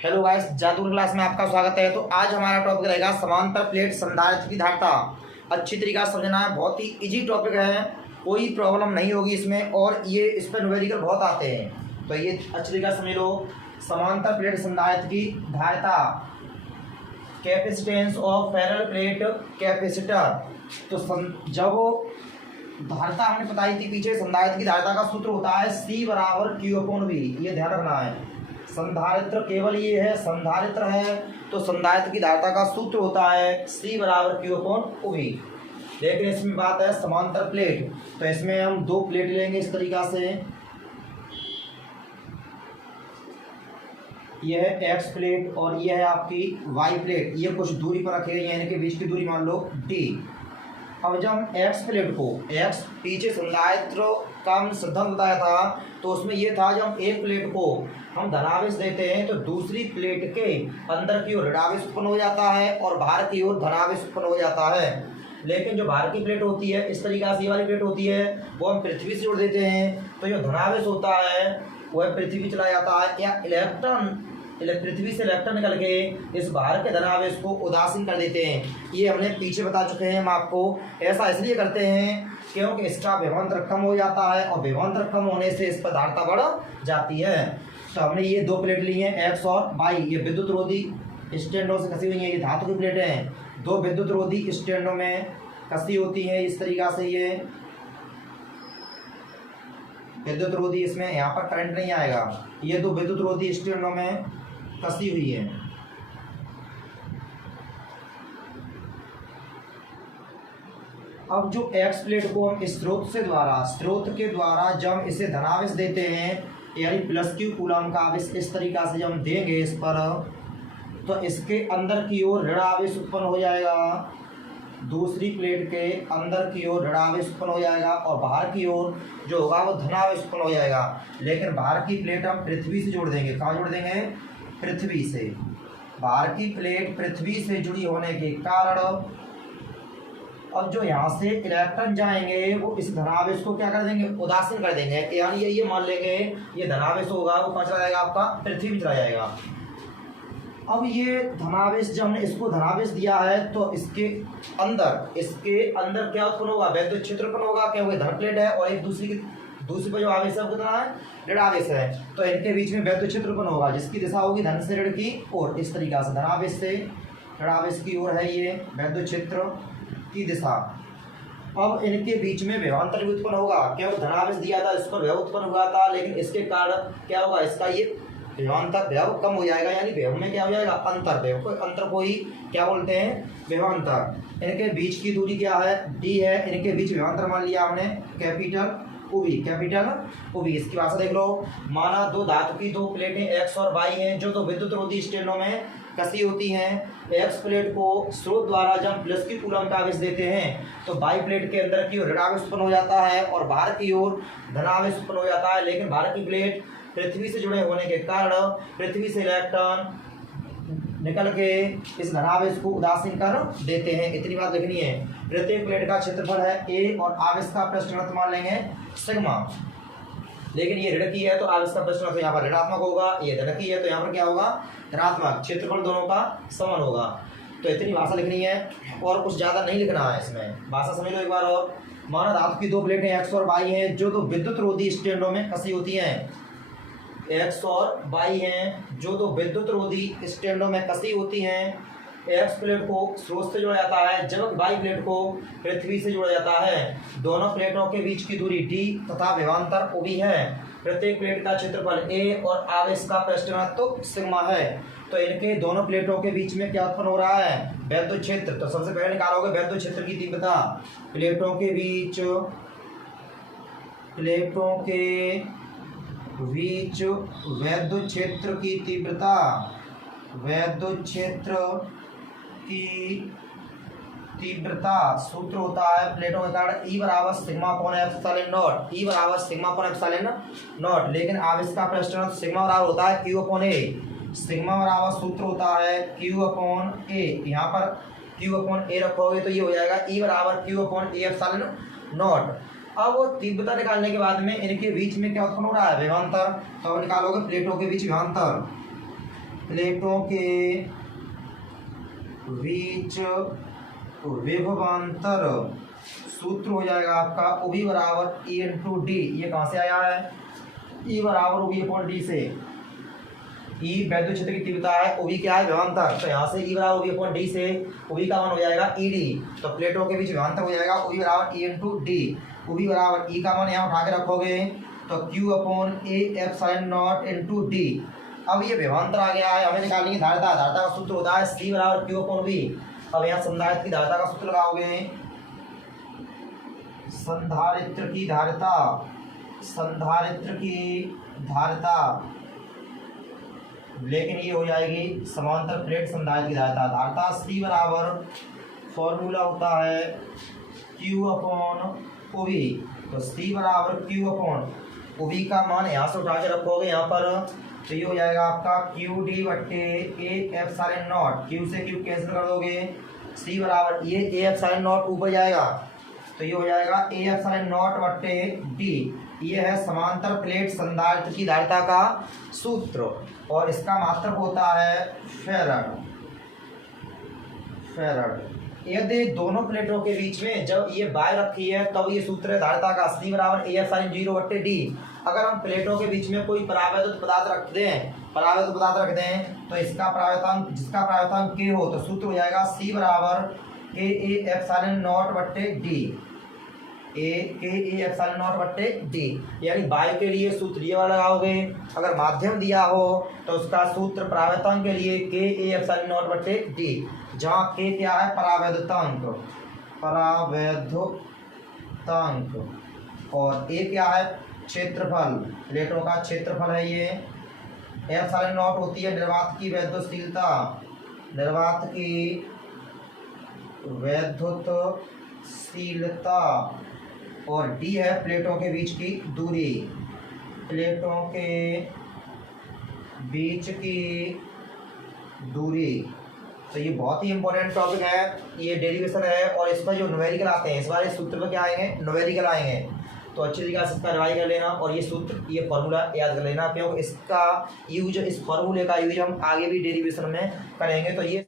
Hello guys, जादू class में आपका स्वागत है। तो आज हमारा टॉपिक रहेगा समांतर प्लेट संधारित्र की धारिता। अच्छी तरीका से समझना है, बहुत ही इजी टॉपिक है, कोई प्रॉब्लम नहीं होगी इसमें और ये इस पर न्यूमेरिकल बहुत आते हैं। तो ये अच्छी तरीका से समझ लो। समांतर प्लेट संधारित्र की धारिता, capacitance of parallel plate capacitor. तो जब धारिता हमने बताई थी पीछे, संधारित्र की धारिता का सूत्र होता है C बराबर Q/V। ये ध्यान रखना है। संधारित्र केवल ये है, संधारित्र है तो संधारित्र की धारिता का सूत्र होता है C बराबर Q/V। लेकिन इसमें बात है समांतर प्लेट, तो इसमें हम दो प्लेट लेंगे इस तरीका से। यह है X प्लेट और यह है आपकी Y प्लेट। ये कुछ दूरी पर रखे गए हैं, इनके बीच की दूरी मान लो D। अब जब हम X प्लेट को, X पीछे संधारित्र का हमने सिद्धांत बताया था, तो उसमें ये था जब हम एक प्लेट को हम धनावेश देते हैं तो दूसरी प्लेट के अंदर की ओर ऋणावेश उत्पन्न हो जाता है और बाहर की ओर धनावेश उत्पन्न हो जाता है। लेकिन जो बाहर की प्लेट होती है, इस तरीका से ये वाली प्लेट होती है, वो हम पृथ्वी से जोड़ देते हैं, तो जो धनावेश होता है वह पृथ्वी चला जाता है, या पृथ्वी से इलेक्ट्रॉन निकल के इस बाहर के धनावेश को उदासीन कर देते हैं। ये हमने पीछे बता चुके हैं हम आपको। ऐसा इसलिए करते हैं क्योंकि इसका विभवांतर कम हो जाता है और विभवांतर कम होने से इस पर धारिता बढ़ जाती है। तो हमने ये दो प्लेट ली हैं X और Y। ये विद्युत रोधी स्टैंडों से कसी हुई हैं, ये धातु की प्लेटें हैं। दो विद्युत रोधी स्टैंडों में कसी होती हैं इस तरीका से। ये विद्युत रोधी, इसमें यहाँ पर करंट नहीं आएगा। ये दो विद्युत रोधी स्टैंडों में कसी हुई है। अब जो X प्लेट को हम स्रोत के द्वारा जब इसे धनावेश देते हैं, यानी प्लस Q कूलम का आवेश इस तरीका से जब हम देंगे इस पर, तो इसके अंदर की ओर ऋणावेश उत्पन्न हो जाएगा, दूसरी प्लेट के अंदर की ओर ऋणावेश उत्पन्न हो जाएगा और बाहर की ओर जो होगा वो धनावेश उत्पन्न हो जाएगा। लेकिन बाहर की प्लेट हम पृथ्वी से जोड़ देंगे। कहाँ जोड़ देंगे? पृथ्वी से। बाहर की प्लेट पृथ्वी से जुड़ी होने के कारण अब जो यहाँ से इलेक्ट्रॉन जाएंगे वो इस धनावेश को क्या कर देंगे? उदासीन कर देंगे। यानी ये मान लेंगे ये धनावेश होगा वो कहाँ चला जाएगा? आपका पृथ्वी चला जाएगा। अब ये धनावेश, जब हमने इसको धनावेश दिया है तो इसके अंदर क्या उत्पन्न होगा? विद्युत क्षेत्र उत्पन्न होगा, क्योंकि धन प्लेट है और एक दूसरी पर जो आवेश है वो कितना है? ऋणावेश है। तो इनके बीच में विद्युत क्षेत्र उत्पन्न होगा जिसकी दिशा होगी धन से ऋण की ओर। इस तरीका से धनावेश से ऋणावेश की ओर है ये विद्युत क्षेत्र की दिशा। अब इनके बीच में विभवांतर भी उत्पन्न होगा, क्योंकि धनावेश दिया था, इस पर विभव उत्पन्न हुआ था, लेकिन इसके कारण क्या होगा? इसका ये विभवांतर विभव कम हो जाएगा, यानी विभव में क्या हो जाएगा? अंतर। विभव को अंतर को ही क्या बोलते हैं? विभवांतर। इनके बीच की दूरी क्या है? D है। इनके बीच विभवांतर मान लिया हमने कैपिटल OV। इसकी भाषा देख लो। माना दो धातु की दो प्लेटें X और Y हैं जो दो विद्युत रोधी स्टैंडों में कसी होती हैं। X प्लेट को स्रोत द्वारा जब प्लस की कूलम का आवेश देते हैं तो Y प्लेट के अंदर की ओर ऋणावेश उत्पन्न हो जाता है और बाहर की ओर धनावेश उत्पन्न हो जाता है। लेकिन बाहर की प्लेट पृथ्वी से जुड़े होने के कारण पृथ्वी से इलेक्ट्रॉन निकल के इस धनावेश को उदासीन कर देते हैं। इतनी बात लिखनी है। प्रत्येक प्लेट का क्षेत्रफल है A और आवेश का पृष्ठ घनत्व मान लेंगे सिग्मा। लेकिन ये ऋण की है तो आवेश का पृष्ठ घनत्व यहाँ पर ऋणात्मक होगा, ये धन की है तो यहाँ पर क्या होगा? धनात्मक। क्षेत्रफल दोनों का समान होगा। तो इतनी भाषा लिखनी है और कुछ ज़्यादा नहीं लिखना है इसमें। भाषा समझ लो एक बार और। माना धातु की दो प्लेटें X और Y हैं जो दो विद्युत रोधी स्टैंडों में कसी होती हैं। X और Y हैं जो दो विद्युत रोधी स्टैंडों में कसी होती हैं। X प्लेट को स्रोत से जोड़ा जाता है, जब Y प्लेट को पृथ्वी से जोड़ा जाता है। दोनों प्लेटों के बीच की दूरी D तथा विभवांतर OV है। प्रत्येक प्लेट का क्षेत्रफल A और आवेश का पृष्ठ घनत्व सिग्मा है। तो इनके दोनों प्लेटों के बीच में क्या उत्पन्न हो रहा है? विद्युत क्षेत्र। तो सबसे पहले निकालोगे विद्युत क्षेत्र की तीव्रता। प्लेटों के बीच विद्युत क्षेत्र की तीव्रता, विद्युत क्षेत्र की तीव्रता सूत्र होता है प्लेटों के कारण E बराबर sigma upon epsilon not. E बराबर सिग्मा अपॉन एप्सिलॉन नॉट। लेकिन आवेश का पृष्ठ घनत्व सिग्मा बराबर होता है Q अपॉन A। सिग्मा बराबर सूत्र होता है Q अपॉन A। यहाँ पर Q अपॉन A रखोगे तो ये हो जाएगा E बराबर Q upon A epsilon not. अब वो तीव्रता निकालने के बाद में इनके बीच में क्या उत्पन्न हो रहा है? विभवांतर। तो अब निकालोगे प्लेटों के बीच विभवांतर। प्लेटों के बीच विभवांतर सूत्र हो जाएगा आपका O B बराबर E इंटू डी। ये कहाँ से आया है? E बराबर O B अपॉन डी से। E वैद्युत क्षेत्र की तीव्रता है, O B क्या है? विभवांतर। तो यहाँ से E बराबर O B अपॉन डी से O B का मान हो जाएगा E D। तो प्लेटों के बीच विभवांतर हो जाएगा O B बराबर E into D. O B बराबर E का मान यहाँ उठा के रखोगे तो Q upon A epsilon not into D. अब ये विभवांतर आ गया है, हमें निकालनी है धारिता। धारिता का सूत्र होता है C बराबर Q अपॉन V। अब यहाँ संधारित्र की धारिता का सूत्र लगाओगे। संधारित्र की धारिता, संधारित्र की धारिता, लेकिन ये हो जाएगी समांतर प्लेट संधारित्र की धारिता। धारिता C बराबर फॉर्मूला होता है Q अपॉन O V। तो C बराबर Q अपॉन O V का मान यहाँ से उठा के रखोगे यहाँ पर, तो ये हो जाएगा आपका क्यू डी बट्टे ए एप्सिलॉन नॉट। क्यू से क्यू कैंसिल कर दोगे, सी बराबर ये ए एप्सिलॉन नॉट ऊपर जाएगा तो ये हो जाएगा ए एप्सिलॉन नॉट बट्टे डी। ये है समांतर प्लेट संधारित्र की धारिता का सूत्र और इसका मात्रक होता है फेरड। फेरड। यदि दोनों प्लेटों के बीच में जब ये बाय रखी है तब ये सूत्र है धारिता का सी बराबर ए एप्सिलॉन जीरो बट्टे डी। अगर हम प्लेटों के बीच में कोई परावैद्युत पदार्थ रख दें तो इसका परावर्तन, जिसका परावर्तन के हो तो सूत्र हो जाएगा सी बराबर के ए एप्सिलॉन नॉट बट्टे डी। के ए एप्सिलॉन नॉट बट्टे डी, यानी बाय के लिए सूत्र ये वाला लगाओगे। अगर माध्यम दिया हो तो उसका सूत्र परावर्तन के लिए के ए एप्सिलॉन नॉट बट्टे डी, जहाँ के क्या है? परावैद्युतांक, परावैद्युतांक, और ए क्या है? क्षेत्रफल, प्लेटों का क्षेत्रफल है ये। एप्सिलॉन नॉट होती है निर्वात की वैद्युतशीलता, निर्वात की वैद्युतशीलता, और डी है प्लेटों के बीच की दूरी, प्लेटों के बीच की दूरी। तो ये बहुत ही इंपॉर्टेंट टॉपिक है, ये डेरिवेशन है और इस पर जो न्यूमेरिकल आते हैं इस बार इस सूत्र पर क्या आएंगे? न्यूमेरिकल आएंगे। तो अच्छी तरीके से इसका रिवाइज कर लेना और ये सूत्र, ये फॉर्मूला याद कर लेना, क्योंकि इसका यूज, इस फॉर्मूले का यूज हम आगे भी डेरिवेशन में करेंगे। तो ये